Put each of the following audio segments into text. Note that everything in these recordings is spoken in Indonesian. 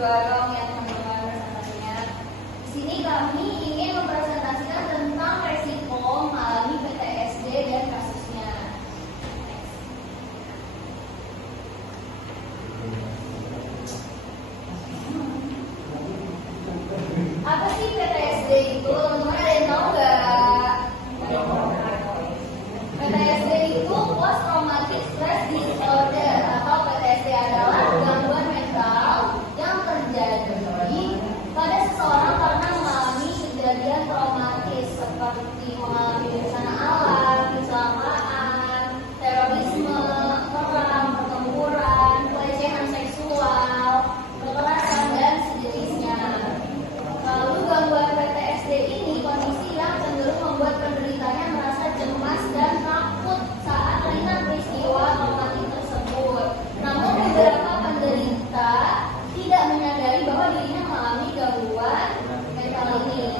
berdua dong ya teman-teman presentasinya. Di sini kami ingin mempresentasikan tentang resiko mengalami PTSD dan kasusnya. Apa sih PTSD itu? Teman-teman ada yang tahu nggak? PTSD itu Post Traumatic Stress Disorder atau PTSD adalah gangguan mental yang terjadi pada seseorang karena mengalami kejadian traumatis seperti mengalami bencana alam, kecelakaan, terorisme, perang, pertempuran, pelecehan seksual, kekerasan dan sejenisnya. Lalu gangguan PTSD ini kondisi yang cenderung membuat penderitanya merasa cemas dan takut saat melihat peristiwa traumatik tersebut. Namun beberapa penderita tidak menyadari bahwa dirinya mengalami gangguan mental ini.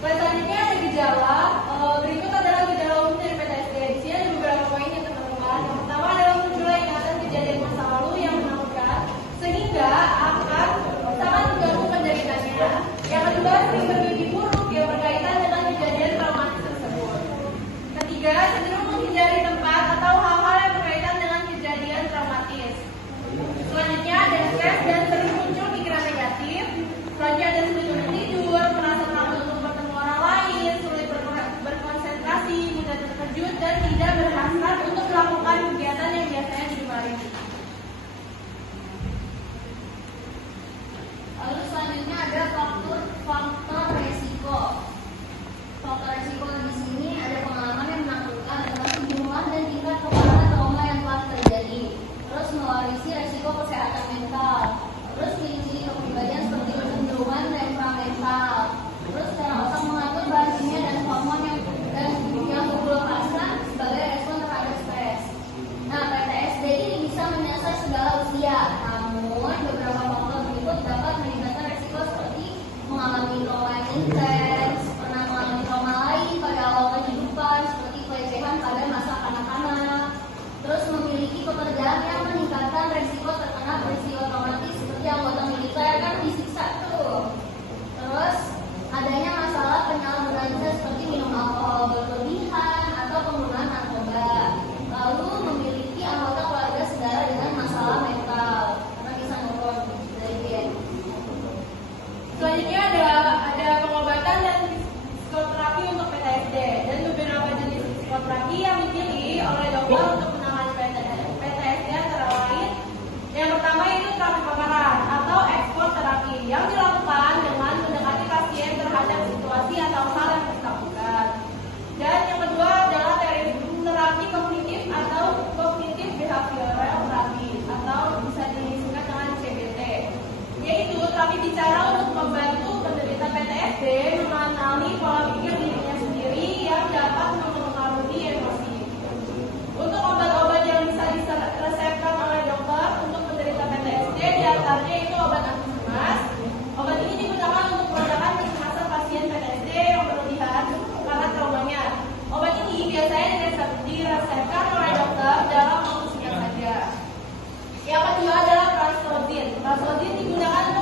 Selanjutnya ada gejala. Berikut adalah gejala umum dari PTSD. Di sini ada beberapa poin ya teman-teman. Yang pertama adalah munculnya ingatan kejadian masa lalu yang menakutkan sehingga akan sangat mengganggu penderitanya. Yang kedua, sering bermimpi buruk yang berkaitan dengan kejadian traumatis tersebut. Ketiga, cenderung menghindari tempat atau hal-hal yang berkaitan dengan kejadian traumatis. Selanjutnya ada stres dan sering muncul pikiran negatif. Selanjutnya ada sulit untuk tidur, merasa takut untuk bertemu orang lain, sulit berkonsentrasi, mudah terkejut, dan tidak berhasrat untuk melakukan kegiatan yang biasanya digemari. Lalu selanjutnya ada faktor resiko. Faktor resiko di sini ada pengalaman yang menakutkan tentang jumlah dan tingkat keparahan trauma yang telah terjadi. Terus mewarisi resiko kesehatan mental. Terus ciri-ciri kepribadian seperti kecenderungan temperamental. Terus cara otak mengatur bahan kimia dan hormon yang berlepasan sebagai respon terhadap stres. Nah, PTSD ini bisa menyasar segala usia. Namun beberapa faktor berikut dapat meningkatkan resiko seperti mengalami trauma yang intens, pernah mengalami trauma lain pada awal kehidupan seperti pelecehan pada masa kanak-kanak. Terus memiliki pekerjaan yang meningkatkan resiko terkena peristiwa traumatis seperti anggota militer kan disiksa tuh. Terus adanya masalah penyalahgunaan seperti minum alkohol berlebihan atau penggunaan narkoba. Lalu memiliki anggota keluarga saudara dengan masalah mental karena bisa ngomong dari dia. Selanjutnya ada pengobatan dan psikoterapi untuk PTSD dan beberapa jenis psikoterapi yang dipilih oleh dokter untuk menangani PTSD antara lain. Yang pertama itu terapi paparan atau expose terapi yang dilakukan dengan mendekati pasien terhadap situasi atau hal yang bersangkutan. Dan yang kedua adalah terapi kognitif atau kognitif behavioral terapi atau bisa disingkat dengan CBT, yaitu terapi bicara untuk membantu penderita PTSD mengenali pola pikir dirinya sendiri yang dapat mempengaruhi emosi. Untuk obat-obat yang bisa diresepkan oleh dokter untuk penderita PTSD diantaranya itu obat anti cemas. Obat ini digunakan untuk meredakan kecemasan pasien PTSD yang berlebihan karena traumanya. Obat ini biasanya diresepkan oleh dokter dalam waktu singkat saja. Yang kedua adalah Prasodin. Prasodin digunakan untuk